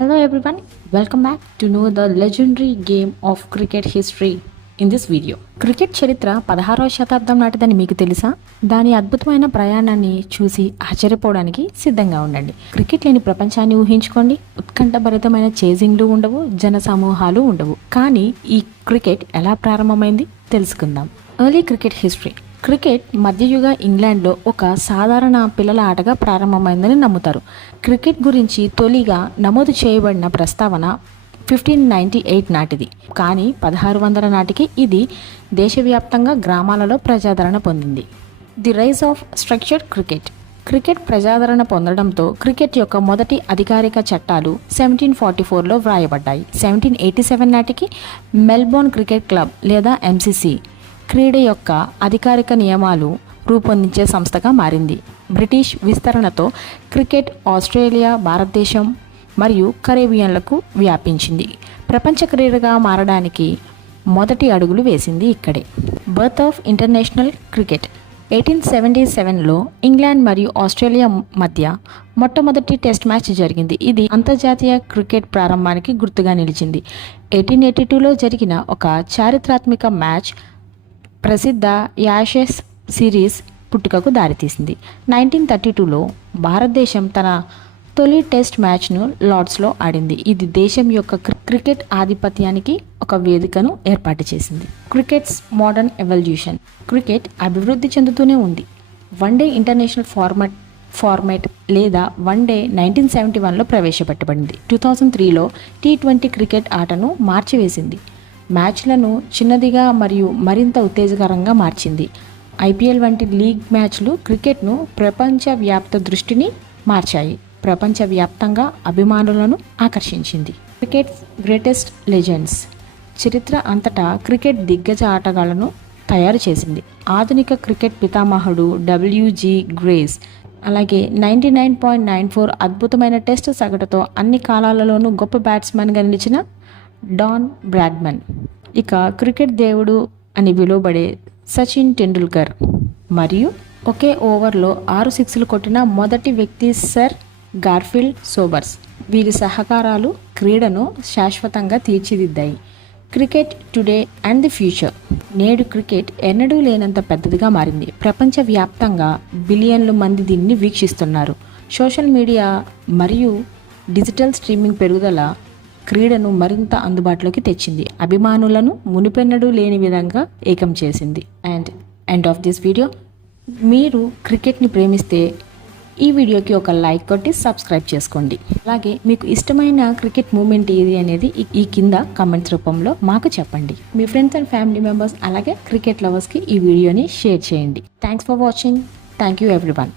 Hello everyone, welcome back to know the legendary game of cricket history in this video. Cricket చరిత్ర 16వ శతాబ్దం నాటిదని మీకు తెలుసా? దాని అద్భుతమైన ప్రయాణాన్ని చూసి ఆశ్చర్యపోవడానికి సిద్ధంగా ఉండండి. క్రికెట్ లేని ప్రపంచాన్ని ఊహించుకోండి. ఉత్కంఠభరితమైన చేజింగ్లు ఉండవు, జన సమూహాలు ఉండవు. కానీ ఈ క్రికెట్ ఎలా ప్రారంభమైంది తెలుసుకుందాం. Early cricket history. క్రికెట్ మధ్యయుగ ఇంగ్లాండ్లో ఒక సాధారణ పిల్లల ఆటగా ప్రారంభమైందని నమ్ముతారు. క్రికెట్ గురించి తొలిగా నమోదు చేయబడిన ప్రస్తావన 1598 నాటిది. కానీ 1600 నాటికి ఇది దేశవ్యాప్తంగా గ్రామాలలో ప్రజాదరణ పొందింది. The rise of structured cricket. Cricket ప్రజాదరణ పొందడంతో క్రికెట్ యొక్క మొదటి అధికారిక చట్టాలు 1744లో వ్రాయబడ్డాయి. 1787 నాటికి మెల్బోర్న్ క్రికెట్ క్లబ్ లేదా ఎంసీసీ క్రీడ యొక్క అధికారిక నియమాలు రూపొందించే సంస్థగా మారింది. బ్రిటిష్ విస్తరణతో క్రికెట్ ఆస్ట్రేలియా, భారతదేశం మరియు కరేబియన్లకు వ్యాపించింది. ప్రపంచ క్రీడగా మారడానికి మొదటి అడుగులు వేసింది ఇక్కడే. Birth of international cricket. 1877లో ఇంగ్లాండ్ మరియు ఆస్ట్రేలియా మధ్య మొట్టమొదటి టెస్ట్ మ్యాచ్ జరిగింది. ఇది అంతర్జాతీయ క్రికెట్ ప్రారంభానికి గుర్తుగా నిలిచింది. 1882లో జరిగిన ఒక చారిత్రాత్మక మ్యాచ్ ప్రసిద్ధ యాషెస్ సిరీస్ పుట్టుకకు దారితీసింది. 1932లో భారతదేశం తన తొలి టెస్ట్ మ్యాచ్ను లార్డ్స్లో ఆడింది. ఇది దేశం యొక్క క్రికెట్ ఆధిపత్యానికి ఒక వేదికను ఏర్పాటు చేసింది. Crickets modern evolution. క్రికెట్ అభివృద్ధి చెందుతూనే ఉంది. వన్డే ఇంటర్నేషనల్ ఫార్మాట్ లేదా వన్డే 1971లో ప్రవేశపెట్టబడింది. 2003లో T20 క్రికెట్ ఆటను మార్చివేసింది. మ్యాచ్లను చిన్నదిగా మరియు మరింత ఉత్తేజకరంగా మార్చింది. ఐపీఎల్ వంటి లీగ్ మ్యాచ్లు క్రికెట్ను ప్రపంచవ్యాప్త దృష్టిని మార్చాయి. ప్రపంచవ్యాప్తంగా అభిమానులను ఆకర్షించింది. Crickets greatest legends. చరిత్ర అంతటా క్రికెట్ దిగ్గజ ఆటగాళ్లను తయారు చేసింది. ఆధునిక క్రికెట్ పితామహుడు WG గ్రేస్, అలాగే 99.94 అద్భుతమైన టెస్ట్ సగటుతో అన్ని కాలాలలోనూ గొప్ప బ్యాట్స్మెన్గా నిలిచిన డాన్ బ్రాడ్మన్. ఇక క్రికెట్ దేవుడు అని పిలువబడే సచిన్ టెండూల్కర్ మరియు ఒకే ఓవర్లో 6 సిక్స్లు కొట్టిన మొదటి వ్యక్తి సర్ గార్ఫీల్డ్ సోబర్స్. వీరి సహకారాలు క్రీడను శాశ్వతంగా తీర్చిదిద్దాయి. Cricket today and the future. నేడు క్రికెట్ ఎన్నడూ లేనంత పెద్దదిగా మారింది. ప్రపంచవ్యాప్తంగా బిలియన్ల మంది దీన్ని వీక్షిస్తున్నారు. సోషల్ మీడియా మరియు డిజిటల్ స్ట్రీమింగ్ పెరుగుదల క్రీడను మరింత అందుబాటులోకి తెచ్చింది. అభిమానులను మునుపెన్నడూ లేని విధంగా ఏకం చేసింది. And end of this video. మీరు క్రికెట్ని ప్రేమిస్తే ఈ వీడియోకి ఒక లైక్ కొట్టి సబ్స్క్రైబ్ చేసుకోండి. అలాగే మీకు ఇష్టమైన క్రికెట్ మూమెంట్ ఏది అనేది ఈ కింద కామెంట్స్ రూపంలో మాకు చెప్పండి. మీ ఫ్రెండ్స్ అండ్ ఫ్యామిలీ మెంబర్స్ అలాగే క్రికెట్ లవర్స్కి ఈ వీడియోని షేర్ చేయండి. Thanks for watching. Thank you everyone.